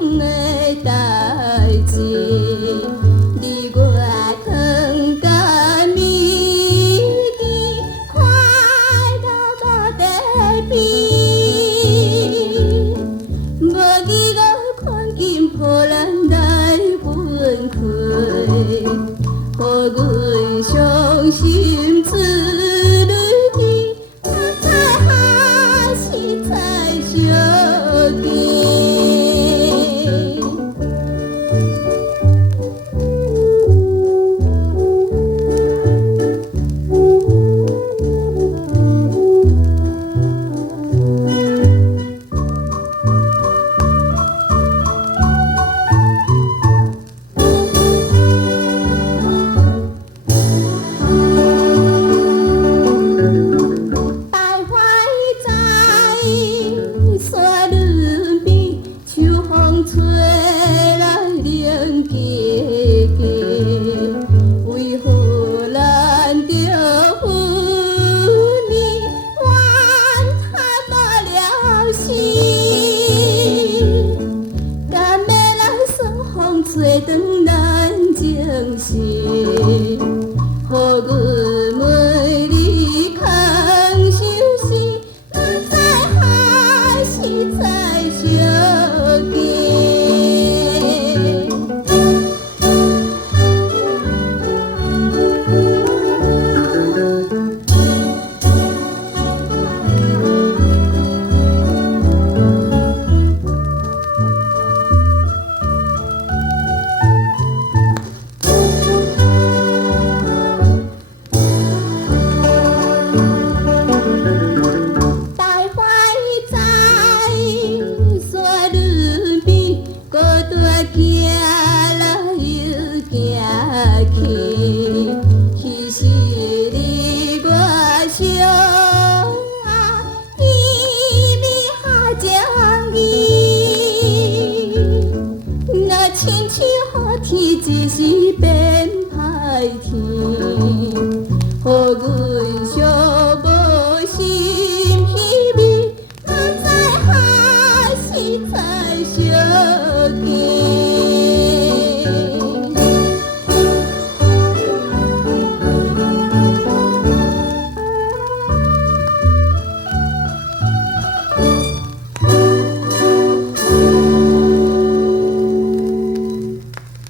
的代志，你我糖甲蜜饯，快乐无地边。无你我看见波澜来分开，予阮伤心滋泪去，我知还是在相见。山两边，秋风吹来冷结结，为何咱着分离，怨他大了心？敢要咱双风吹转咱情事，予阮每日空相思，我知还是在相见。大花在山两边，孤单行来又行去。其实你我相爱，伊咪哈情义。若亲像雨天，一时变歹天，予阮寂无心稀微，我知还是在相见。